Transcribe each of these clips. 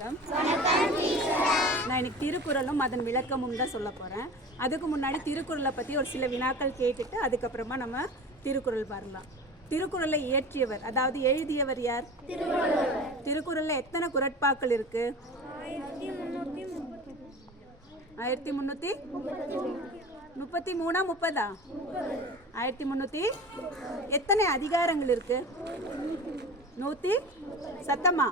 வணக்கம். நான் இன்னைக்கு திருக்குறளும் அதன் விளக்கமும் தான் சொல்ல போகிறேன் அதுக்கு முன்னாடி திருக்குறளை பற்றி ஒரு சில வினாக்கள் கேட்டுட்டு அதுக்கப்புறமா நம்ம திருக்குறள் பாருலாம் திருக்குறளை இயற்றியவர் அதாவது எழுதியவர் யார்? திருக்குறளில் எத்தனை குரட்பாக்கள் இருக்கு? ஆயிரத்தி முந்நூற்றி முப்பத்தி மூணா முப்பதா? ஆயிரத்தி முந்நூற்றி எத்தனை அதிகாரங்கள் இருக்கு? நூற்றி சத்தமா?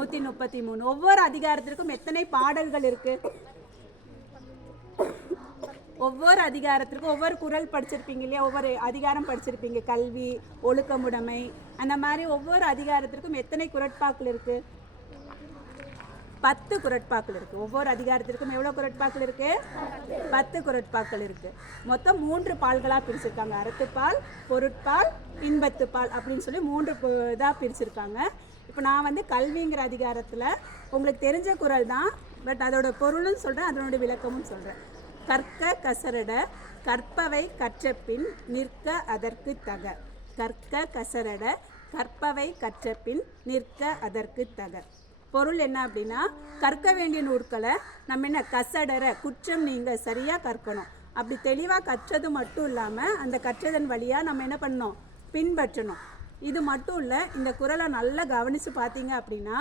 நூற்றி முப்பத்தி மூணு. ஒவ்வொரு அதிகாரத்திற்கும் எத்தனை பாடல்கள் இருக்கு? ஒவ்வொரு அதிகாரத்திற்கும் ஒவ்வொரு குறள் படிச்சிருப்பீங்க இல்லையா? ஒவ்வொரு அதிகாரம் படிச்சிருப்பீங்க. கல்வி ஒழுக்கமுடைமை அந்த மாதிரி ஒவ்வொரு அதிகாரத்திற்கும் எத்தனை குரட்பாக்கள் இருக்கு? பத்து குரட்பாக்கள் இருக்கு. ஒவ்வொரு அதிகாரத்திற்கும் எவ்வளோ குரட்பாக்கள் இருக்கு? பத்து குரட்பாக்கள் இருக்கு. மொத்தம் மூன்று பால்களாக பிரிச்சிருக்காங்க. அறத்துப்பால் பொருட்பால் இன்பத்துப்பால் அப்படின்னு சொல்லி மூன்று இதாக பிரிச்சிருக்காங்க. இப்போ நான் வந்து கல்விங்கிற அதிகாரத்தில் உங்களுக்கு தெரிஞ்ச குறள் தான் பட் அதோட பொருளும் சொல்கிறேன் அதனோட விளக்கமும் சொல்கிறேன் கற்க கசரட கற்பவை கற்றப்பின் நிற்க அதற்கு தக. கற்க கசரட கற்பவை கற்றப்பின் நிற்க அதற்கு தக. பொருள் என்ன அப்படின்னா கற்க வேண்டிய நூற்களை நம்ம என்ன கசடற குற்றம் நீங்கள் சரியாக கற்கணும். அப்படி தெளிவாக கற்றது மட்டும் இல்லாமல் அந்த கற்றதன் வழியாக நம்ம என்ன பண்ணணும்? பின்பற்றணும். இது மட்டும் இல்லை இந்த குறளை நல்லா கவனித்து பார்த்தீங்க அப்படின்னா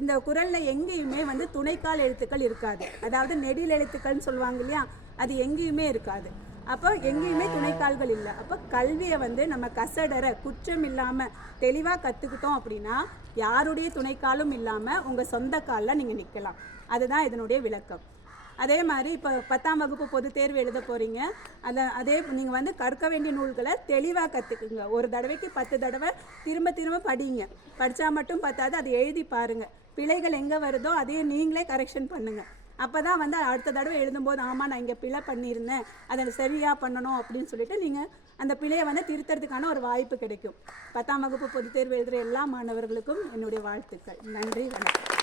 இந்த குறளில் எங்கேயுமே வந்து துணைக்கால் எழுத்துக்கள் இருக்காது. அதாவது நெடில் எழுத்துக்கள்னு சொல்லுவாங்க இல்லையா அது எங்கேயுமே இருக்காது. அப்போ எங்கேயுமே துணைக்கால்கள் இல்லை. அப்போ கல்வியை வந்து நம்ம கசடற குற்றம் இல்லாமல் தெளிவாக கற்றுக்கிட்டோம் அப்படின்னா யாருடைய துணைக்காலும் இல்லாமல் உங்கள் சொந்த காலில் நீங்கள் நிற்கலாம் அதுதான் இதனுடைய விளக்கம். அதே மாதிரி இப்போ பத்தாம் வகுப்பு பொது தேர்வு எழுத போகிறீங்க அதை அதே நீங்கள் வந்து கற்க வேண்டிய நூல்களை தெளிவாக கற்றுக்குங்க ஒரு தடவைக்கு பத்து தடவை திரும்ப திரும்ப படிங்க. படித்தா மட்டும் பத்தாது அதை எழுதி பாருங்கள் பிழைகள் எங்கே வருதோ அதையும் நீங்களே கரெக்ஷன் பண்ணுங்கள் அப்போ தான் வந்து அடுத்த தடவை எழுதும்போது ஆமாம் நான் இங்கே பிழை பண்ணியிருந்தேன். அதை சரியாக பண்ணணும் அப்படின்னு சொல்லிட்டு நீங்கள் அந்த பிழையை வந்து திருத்தறதுக்கான ஒரு வாய்ப்பு கிடைக்கும். பத்தாம் வகுப்பு பொதுத் தேர்வு எழுதுகிற எல்லா மாணவர்களுக்கும் என்னுடைய வாழ்த்துக்கள். நன்றி வணக்கம்.